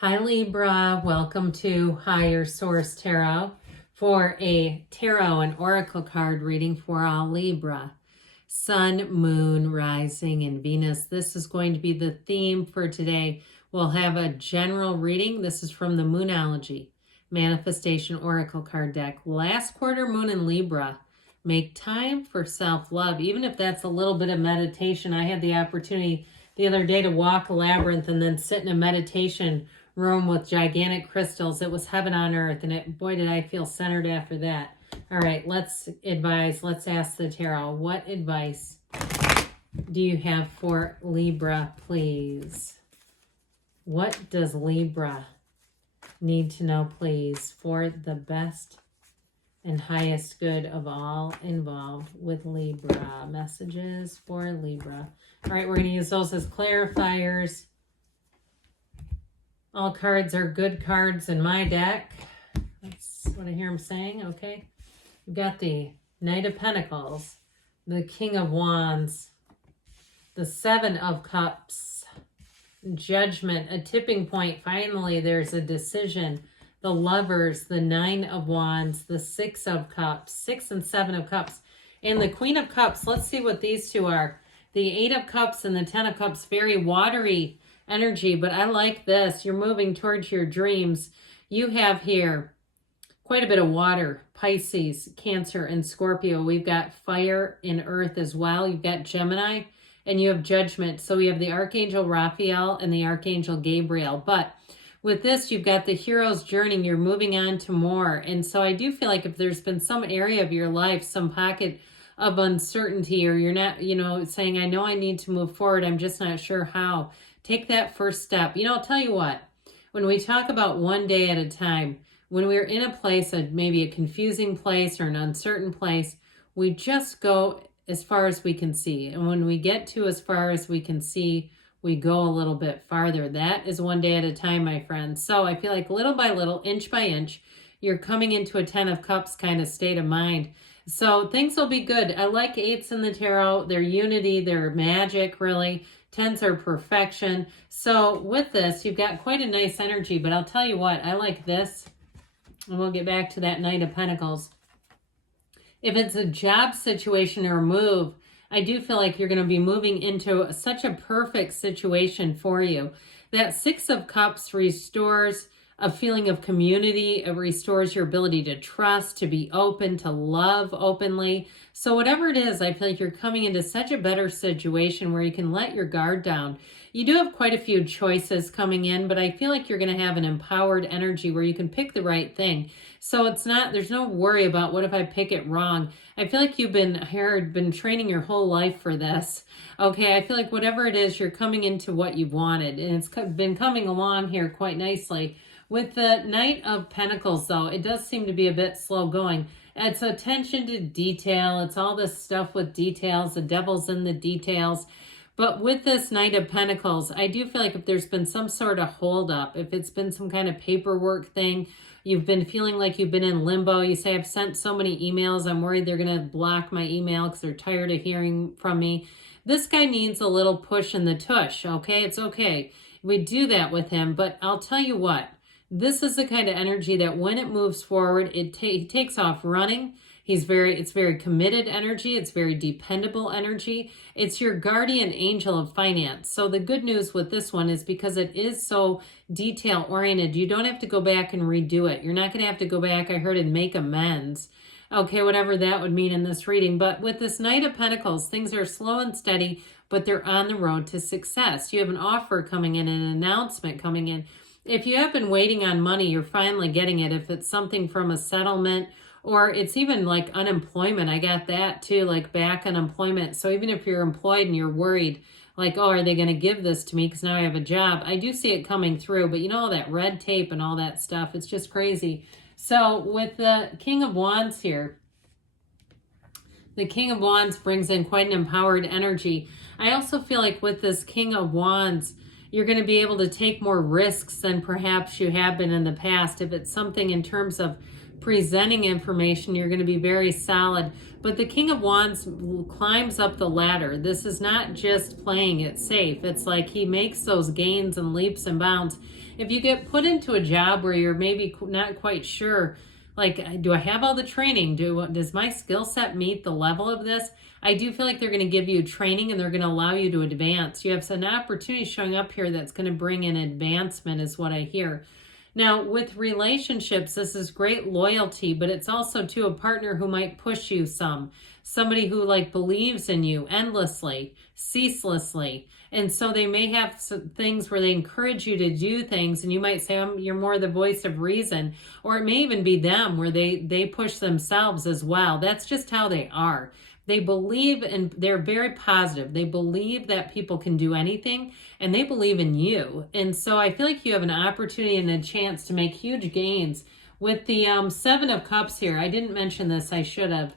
Hi Libra, welcome to Higher Source Tarot for a tarot and oracle card reading for all Libra. Sun, Moon, Rising, and Venus. This is going to be the theme for today. We'll have a general reading. This is from the Moonology Manifestation Oracle card deck. Last quarter moon in Libra. Make time for self-love, even if that's a little bit of meditation. I had the opportunity the other day to walk a labyrinth and then sit in a meditation room with gigantic crystals. It was heaven on earth, and boy, did I feel centered after that. All right, let's ask the tarot. What advice do you have for Libra, please? What does Libra need to know, please, for the best and highest good of all involved with Libra? Messages for Libra. All right, we're going to use those as clarifiers. All cards are good cards in my deck. That's what I hear them saying, okay? We've got the Knight of Pentacles, the King of Wands, the Seven of Cups, Judgment, a tipping point. Finally, there's a decision. The Lovers, the Nine of Wands, the Six of Cups, Six and Seven of Cups, and the Queen of Cups. Let's see what these two are. The Eight of Cups and the Ten of Cups, very watery energy, but I like this. You're moving towards your dreams. You have here quite a bit of water, Pisces, Cancer, and Scorpio. We've got fire and earth as well. You've got Gemini, and you have Judgment. So we have the Archangel Raphael and the Archangel Gabriel. But with this, you've got the hero's journey. You're moving on to more. And so I do feel like if there's been some area of your life, some pocket of uncertainty, or you're not, saying, I know I need to move forward, I'm just not sure how. Take that first step. I'll tell you what, when we talk about one day at a time, when we're in a place, maybe a confusing place or an uncertain place, we just go as far as we can see. And when we get to as far as we can see, we go a little bit farther. That is one day at a time, my friends. So I feel like little by little, inch by inch, you're coming into a Ten of Cups kind of state of mind. So things will be good. I like eights in the tarot. They're unity. They're magic, really. Tens are perfection. So with this, you've got quite a nice energy. But I'll tell you what, I like this. And we'll get back to that Knight of Pentacles. If it's a job situation or a move, I do feel like you're going to be moving into such a perfect situation for you. That Six of Cups restores a feeling of community. It restores your ability to trust, to be open, to love openly. So whatever it is, I feel like you're coming into such a better situation where you can let your guard down. You do have quite a few choices coming in, but I feel like you're going to have an empowered energy where you can pick the right thing. So there's no worry about what if I pick it wrong. I feel like you've been training your whole life for this. Okay, I feel like whatever it is, you're coming into what you've wanted. And it's been coming along here quite nicely. With the Knight of Pentacles, though, it does seem to be a bit slow going. It's attention to detail. It's all this stuff with details. The devil's in the details. But with this Knight of Pentacles, I do feel like if there's been some sort of holdup, if it's been some kind of paperwork thing, you've been feeling like you've been in limbo. You say, I've sent so many emails. I'm worried they're going to block my email because they're tired of hearing from me. This guy needs a little push in the tush, okay? It's okay. We do that with him, but I'll tell you what. This is the kind of energy that when it moves forward, it takes off running. It's very committed energy. It's very dependable energy. It's your guardian angel of finance. So the good news with this one is because it is so detail oriented, you don't have to go back and redo it. You're not going to have to go back, I heard, and make amends. Okay, whatever that would mean in this reading. But with this Knight of Pentacles, things are slow and steady, but they're on the road to success. You have an offer coming in, an announcement coming in. If you have been waiting on money, you're finally getting it. If it's something from a settlement, or it's even like unemployment. I got that too, like back unemployment. So even if you're employed and you're worried, like, oh, are they going to give this to me because now I have a job? I do see it coming through, but all that red tape and all that stuff, it's just crazy. So with the King of Wands here, the King of Wands brings in quite an empowered energy. I also feel like with this King of Wands, you're going to be able to take more risks than perhaps you have been in the past. If it's something in terms of presenting information, you're going to be very solid. But the King of Wands climbs up the ladder. This is not just playing it safe. It's like he makes those gains and leaps and bounds. If you get put into a job where you're maybe not quite sure, like, do I have all the training? Does my skill set meet the level of this? I do feel like they're going to give you training and they're going to allow you to advance. You have an opportunity showing up here that's going to bring in advancement is what I hear. Now, with relationships, this is great loyalty, but it's also to a partner who might push you some. Somebody who like believes in you endlessly, ceaselessly. And so they may have some things where they encourage you to do things and you might say, you're more the voice of reason. Or it may even be them where they push themselves as well. That's just how they are. They believe and they're very positive. They believe that people can do anything and they believe in you. And so I feel like you have an opportunity and a chance to make huge gains. With the 7 of Cups here, I didn't mention this, I should have.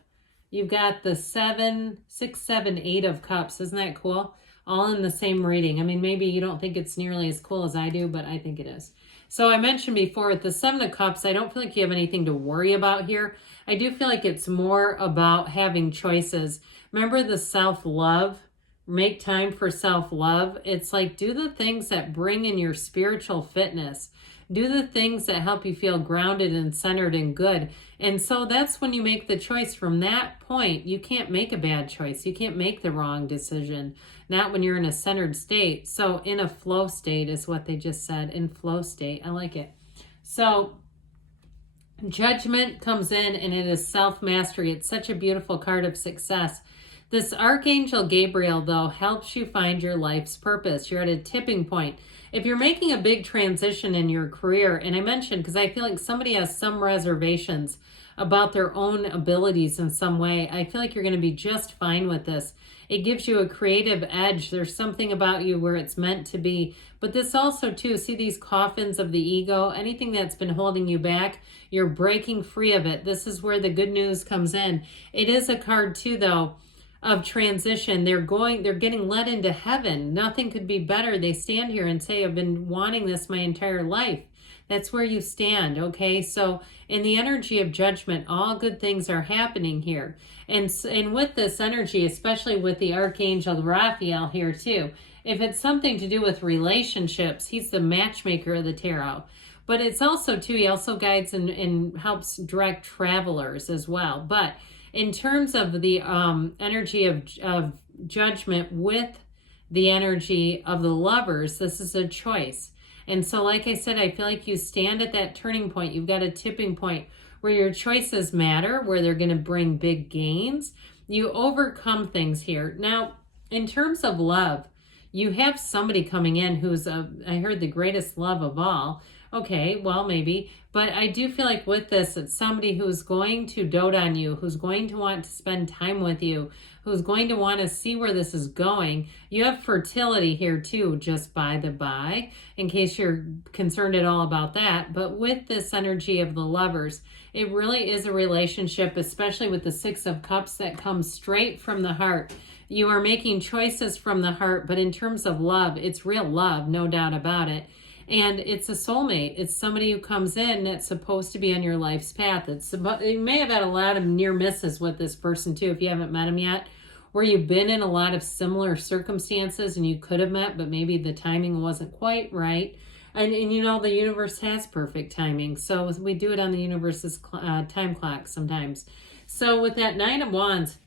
You've got the 6, 7, 8 of Cups. Isn't that cool? All in the same reading. I mean, maybe you don't think it's nearly as cool as I do, but I think it is. So I mentioned before with the 7 of Cups, I don't feel like you have anything to worry about here. I do feel like it's more about having choices. Remember the self-love? Make time for self-love. It's like do the things that bring in your spiritual fitness. Do the things that help you feel grounded and centered and good. And so that's when you make the choice. From that point, you can't make a bad choice. You can't make the wrong decision. Not when you're in a centered state. So in a flow state is what they just said. In flow state. I like it. So Judgment comes in and it is self-mastery. It's such a beautiful card of success. This Archangel Gabriel, though, helps you find your life's purpose. You're at a tipping point. If you're making a big transition in your career, and I mentioned, because I feel like somebody has some reservations about their own abilities in some way, I feel like you're going to be just fine with this. It gives you a creative edge. There's something about you where it's meant to be. But this also, too, see these coffins of the ego? Anything that's been holding you back, you're breaking free of it. This is where the good news comes in. It is a card, too, though, of transition. They're getting led into heaven. Nothing could be better. They stand here and say, I've been wanting this my entire life. That's where you stand, okay? So in the energy of judgment, all good things are happening here. And with this energy, especially with the Archangel Raphael here too, if it's something to do with relationships, he's the matchmaker of the tarot. But it's also too, he also guides and helps direct travelers as well. But in terms of the energy of judgment with the energy of the Lovers, this is a choice. And so, like I said, I feel like you stand at that turning point. You've got a tipping point where your choices matter, where they're going to bring big gains. You overcome things here. Now, in terms of love, you have somebody coming in who's, I heard, the greatest love of all. Okay, well, maybe. But I do feel like with this, it's somebody who's going to dote on you, who's going to want to spend time with you, who's going to want to see where this is going. You have fertility here too, just by the by, in case you're concerned at all about that. But with this energy of the Lovers, it really is a relationship, especially with the 6 of Cups that comes straight from the heart. You are making choices from the heart, but in terms of love, it's real love, no doubt about it. And it's a soulmate. It's somebody who comes in that's supposed to be on your life's path. You may have had a lot of near misses with this person too, if you haven't met them yet, where you've been in a lot of similar circumstances and you could have met, but maybe the timing wasn't quite right. And you know, the universe has perfect timing. So we do it on the universe's time clock sometimes. So with that 9 of Wands,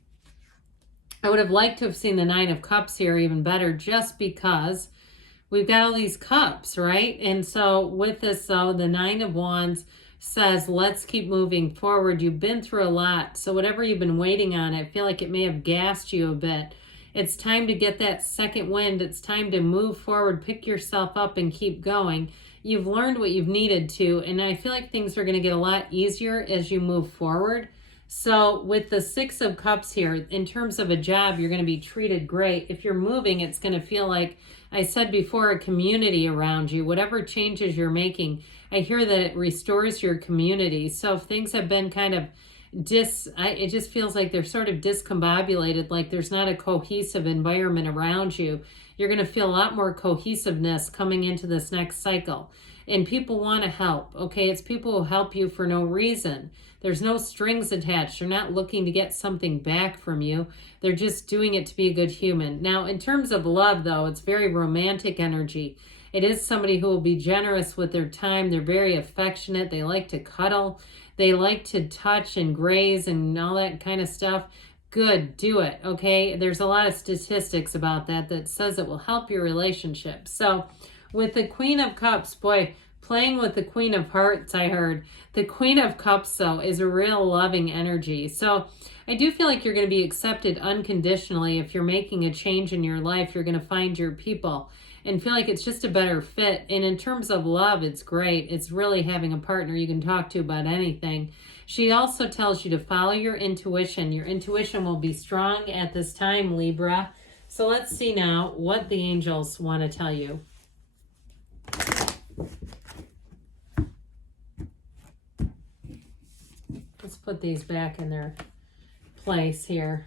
I would have liked to have seen the 9 of Cups here even better, just because we've got all these cups, right? And so with this, though, the 9 of Wands says, let's keep moving forward. You've been through a lot. So whatever you've been waiting on, I feel like it may have gassed you a bit. It's time to get that second wind. It's time to move forward, pick yourself up and keep going. You've learned what you've needed to. And I feel like things are going to get a lot easier as you move forward. So with the 6 of Cups here, in terms of a job, you're going to be treated great. If you're moving, it's going to feel like, I said before, a community around you. Whatever changes you're making, I hear that it restores your community. So if things have been kind of it just feels like they're sort of discombobulated, like there's not a cohesive environment around you. You're going to feel a lot more cohesiveness coming into this next cycle. And people want to help, okay? It's people who help you for no reason. There's no strings attached. They're not looking to get something back from you. They're just doing it to be a good human. Now, in terms of love, though, it's very romantic energy. It is somebody who will be generous with their time. They're very affectionate. They like to cuddle. They like to touch and graze and all that kind of stuff. Good, do it, okay? There's a lot of statistics about that says it will help your relationship. So with the Queen of Cups, boy, playing with the Queen of Hearts, I heard. The Queen of Cups, though, is a real loving energy. So I do feel like you're going to be accepted unconditionally. If you're making a change in your life, you're going to find your people and feel like it's just a better fit. And in terms of love, it's great. It's really having a partner you can talk to about anything. She also tells you to follow your intuition. Your intuition will be strong at this time, Libra. So let's see now what the angels want to tell you. Let's put these back in their place here.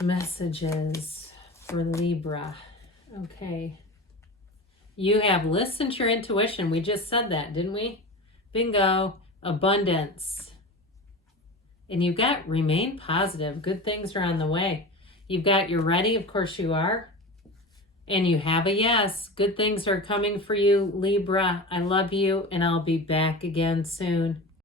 Messages for Libra. Okay. You have listened to your intuition. We just said that, didn't we? Bingo. Abundance. And you've got remain positive. Good things are on the way. You've got you're ready. Of course you are. And you have a yes. Good things are coming for you, Libra. I love you, and I'll be back again soon.